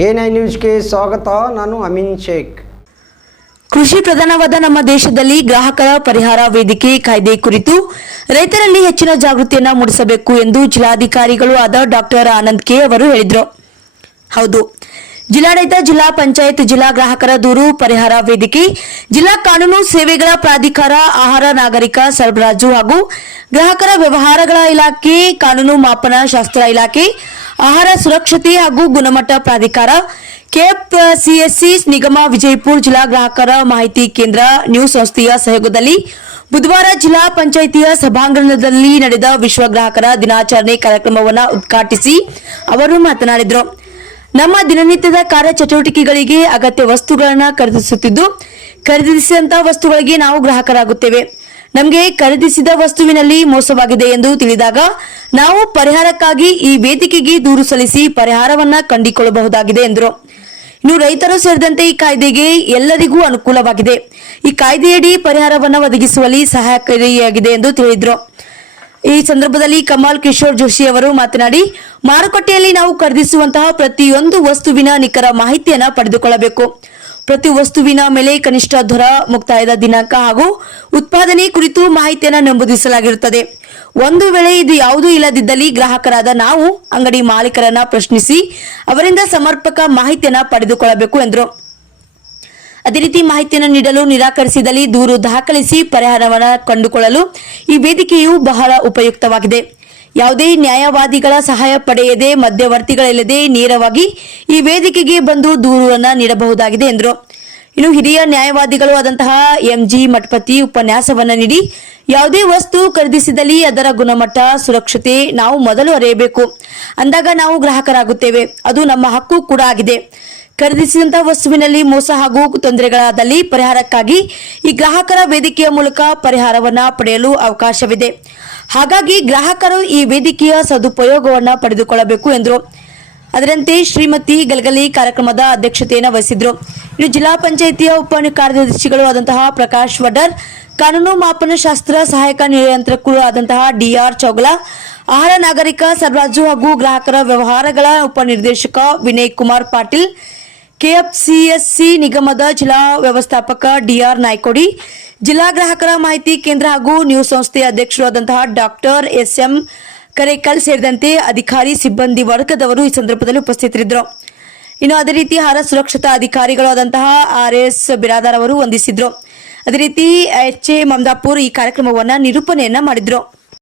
A9 ನ್ಯೂಸ್ಗೆ ಸ್ವಾಗತ. ನಾನು ಅಮೀನ್ ಶೇಖ್. ಕೃಷಿ ಪ್ರಧಾನವಾದ ನಮ್ಮ ದೇಶದಲ್ಲಿ ಗ್ರಾಹಕರ ಪರಿಹಾರ ವೇದಿಕೆ ಕಾಯ್ದೆ ಕುರಿತು ರೈತರಲ್ಲಿ ಹೆಚ್ಚಿನ ಜಾಗೃತಿಯನ್ನು ಮೂಡಿಸಬೇಕು ಎಂದು ಜಿಲ್ಲಾಧಿಕಾರಿಗಳು ಆದ ಡಾಕ್ಟರ್ ಆನಂದ್ ಕೆ ಅವರು ಹೇಳಿದರು. ಹೌದು, ಜಿಲ್ಲಾಡಳಿತ, ಜಿಲ್ಲಾ ಪಂಚಾಯತ್, ಜಿಲ್ಲಾ ಗ್ರಾಹಕರ ದೂರು ಪರಿಹಾರ ವೇದಿಕೆ, ಜಿಲ್ಲಾ ಕಾನೂನು ಸೇವೆಗಳ ಪ್ರಾಧಿಕಾರ, ಆಹಾರ ನಾಗರಿಕ ಸರಬರಾಜು ಹಾಗೂ ಗ್ರಾಹಕರ ವ್ಯವಹಾರಗಳ ಇಲಾಖೆ, ಕಾನೂನು ಮಾಪನ ಶಾಸ್ತ್ರ ಇಲಾಖೆ, ಆಹಾರ ಸುರಕ್ಷತೆ ಹಾಗೂ ಗುಣಮಟ್ಟ ಪ್ರಾಧಿಕಾರ, ಕೆಎಫ್ಸಿಎಸ್ಸಿ ನಿಗಮ, ವಿಜಯಪುರ ಜಿಲ್ಲಾ ಗ್ರಾಹಕರ ಮಾಹಿತಿ ಕೇಂದ್ರ, ನ್ಯೂ ಸಂಸ್ಥೆಯ ಸಹಯೋಗದಲ್ಲಿ ಬುಧವಾರ ಜಿಲ್ಲಾ ಪಂಚಾಯಿತಿಯ ಸಭಾಂಗಣದಲ್ಲಿ ನಡೆದ ವಿಶ್ವ ಗ್ರಾಹಕರ ದಿನಾಚರಣೆ ಕಾರ್ಯಕ್ರಮವನ್ನು ಉದ್ಘಾಟಿಸಿ ಅವರು ಮಾತನಾಡಿದರು. ನಮ್ಮ ದಿನನಿತ್ಯದ ಕಾರ್ಯಚಟುವಟಿಕೆಗಳಿಗೆ ಅಗತ್ಯ ವಸ್ತುಗಳನ್ನು ಖರೀದಿಸುತ್ತಿದ್ದು, ಖರೀದಿಸಿದಂತಹ ವಸ್ತುಗಳಿಗೆ ನಾವು ಗ್ರಾಹಕರಾಗುತ್ತೇವೆ. ನಮಗೆ ಖರೀದಿಸಿದ ವಸ್ತುವಿನಲ್ಲಿ ಮೋಸವಾಗಿದೆ ಎಂದು ತಿಳಿದಾಗ ನಾವು ಪರಿಹಾರಕ್ಕಾಗಿ ಈ ವೇದಿಕೆಗೆ ದೂರು ಸಲ್ಲಿಸಿ ಪರಿಹಾರವನ್ನ ಕಂಡುಕೊಳ್ಳಬಹುದಾಗಿದೆ ಎಂದರು. ಇನ್ನು ರೈತರು ಸೇರಿದಂತೆ ಈ ಕಾಯ್ದೆಗೆ ಎಲ್ಲರಿಗೂ ಅನುಕೂಲವಾಗಿದೆ. ಈ ಕಾಯ್ದೆಯಡಿ ಪರಿಹಾರವನ್ನು ಒದಗಿಸುವಲ್ಲಿ ಸಹಾಯಕಾರಿಯಾಗಿದೆ ಎಂದು ತಿಳಿಸಿದರು. ಈ ಸಂದರ್ಭದಲ್ಲಿ ಕಮಲ್ ಕಿಶೋರ್ ಜೋಶಿ ಅವರು ಮಾತನಾಡಿ, ಮಾರುಕಟ್ಟೆಯಲ್ಲಿ ನಾವು ಖರೀದಿಸುವಂತಹ ಪ್ರತಿಯೊಂದು ವಸ್ತುವಿನ ನಿಖರ ಮಾಹಿತಿಯನ್ನು ಪಡೆದುಕೊಳ್ಳಬೇಕು. ಪ್ರತಿ ವಸ್ತುವಿನ ಮೇಲೆ ಕನಿಷ್ಠ ದರ, ಮುಕ್ತಾಯದ ದಿನಾಂಕ ಹಾಗೂ ಉತ್ಪಾದನೆ ಕುರಿತು ಮಾಹಿತಿಯನ್ನು ನಮೂದಿಸಲಾಗಿರುತ್ತದೆ. ಒಂದು ವೇಳೆ ಇದು ಯಾವುದೂ ಇಲ್ಲದಿದ್ದಲ್ಲಿ ಗ್ರಾಹಕರಾದ ನಾವು ಅಂಗಡಿ ಮಾಲೀಕರನ್ನ ಪ್ರಶ್ನಿಸಿ ಅವರಿಂದ ಸಮರ್ಪಕ ಮಾಹಿತಿಯನ್ನು ಪಡೆದುಕೊಳ್ಳಬೇಕು ಎಂದರು. ಅದೇ ರೀತಿ ಮಾಹಿತಿಯನ್ನು ನೀಡಲು ನಿರಾಕರಿಸಿದಲ್ಲಿ ದೂರು ದಾಖಲಿಸಿ ಪರಿಹಾರವನ್ನು ಕಂಡುಕೊಳ್ಳಲು ಈ ವೇದಿಕೆಯು ಬಹಳ ಉಪಯುಕ್ತವಾಗಿದೆ. ಯಾವುದೇ ನ್ಯಾಯವಾದಿಗಳ ಸಹಾಯ ಪಡೆಯದೆ, ಮಧ್ಯವರ್ತಿಗಳಿಲ್ಲದೆ ನೇರವಾಗಿ ಈ ವೇದಿಕೆಗೆ ಬಂದು ದೂರನ್ನು ನೀಡಬಹುದಾಗಿದೆ ಎಂದರು. ಇನ್ನು ಹಿರಿಯ ನ್ಯಾಯವಾದಿಗಳು ಆದಂತಹ ಎಂಜಿ ಮಠಪತಿ ಉಪನ್ಯಾಸವನ್ನು ನೀಡಿ, ಯಾವುದೇ ವಸ್ತು ಖರೀದಿಸಿದಲ್ಲಿ ಅದರ ಗುಣಮಟ್ಟ, ಸುರಕ್ಷತೆ ನಾವು ಮೊದಲು ಅರಿಯಬೇಕು. ಅಂದಾಗ ನಾವು ಗ್ರಾಹಕರಾಗುತ್ತೇವೆ. ಅದು ನಮ್ಮ ಹಕ್ಕು ಕೂಡ ಆಗಿದೆ. ಖರೀದಿಸಿದಂತಹ ವಸ್ತುವಿನಲ್ಲಿ ಮೋಸ ಹಾಗೂ ತೊಂದರೆಗಳಾದಲ್ಲಿ ಪರಿಹಾರಕ್ಕಾಗಿ ಈ ಗ್ರಾಹಕರ ವೇದಿಕೆಯ ಮೂಲಕ ಪರಿಹಾರವನ್ನ ಪಡೆಯಲು ಅವಕಾಶವಿದೆ. ಹಾಗಾಗಿ ಗ್ರಾಹಕರು ಈ ವೇದಿಕೆಯ ಸದುಪಯೋಗವನ್ನು ಪಡೆದುಕೊಳ್ಳಬೇಕು ಎಂದರು. ಅದರಂತೆ ಶ್ರೀಮತಿ ಗಲಗಲಿ ಕಾರ್ಯಕ್ರಮದ ಅಧ್ಯಕ್ಷತೆಯನ್ನು ವಹಿಸಿದ್ರು. ಇನ್ನು ಜಿಲ್ಲಾ ಪಂಚಾಯಿತಿಯ ಉಪ ಕಾರ್ಯದರ್ಶಿಗಳು ಆದಂತಹ ಪ್ರಕಾಶ್ ವಡರ್, ಕಾನೂನು ಮಾಪನ ಶಾಸ್ತ್ರ ಸಹಾಯಕ ನಿಯಂತ್ರಕರು ಆದಂತಹ ಡಿಆರ್ ಚೌಗಲಾ, ಆಹಾರ ನಾಗರಿಕ ಸರಬರಾಜು ಹಾಗೂ ಗ್ರಾಹಕರ ವ್ಯವಹಾರಗಳ ಉಪನಿರ್ದೇಶಕ ವಿನಯ್ ಕುಮಾರ್ ಪಾಟೀಲ್, ಕೆಎಫ್ಸಿಎಸ್ಸಿ ನಿಗಮದ ಜಿಲ್ಲಾ ವ್ಯವಸ್ಥಾಪಕ ಡಿಆರ್ ನಾಯ್ಕೋಡಿ, ಜಿಲ್ಲಾ ಗ್ರಾಹಕರ ಮಾಹಿತಿ ಕೇಂದ್ರ ಹಾಗೂ ನ್ಯೂ ಸಂಸ್ಥೆಯ ಅಧ್ಯಕ್ಷರು ಆದಂತಹ ಡಾಕ್ಟರ್ ಎಸ್ಎಂ ಕರೇಕಲ್ ಸೇರಿದಂತೆ ಅಧಿಕಾರಿ ಸಿಬ್ಬಂದಿ ವರ್ಗದವರು ಈ ಸಂದರ್ಭದಲ್ಲಿ ಉಪಸ್ಥಿತರಿದ್ದರು. ಇನ್ನು ಅದೇ ರೀತಿ ಆಹಾರ ಸುರಕ್ಷತಾ ಅಧಿಕಾರಿಗಳು ಆದಂತಹ ಆರ್ಎಸ್ ಬಿರಾದಾರ್ ಅವರು ವಂದಿಸಿದ್ರು. ಅದೇ ರೀತಿ ಎಚ್ಎ ಮಮದಾಪುರ್ ಈ ಕಾರ್ಯಕ್ರಮವನ್ನು ನಿರೂಪಣೆಯನ್ನ ಮಾಡಿದ್ರು.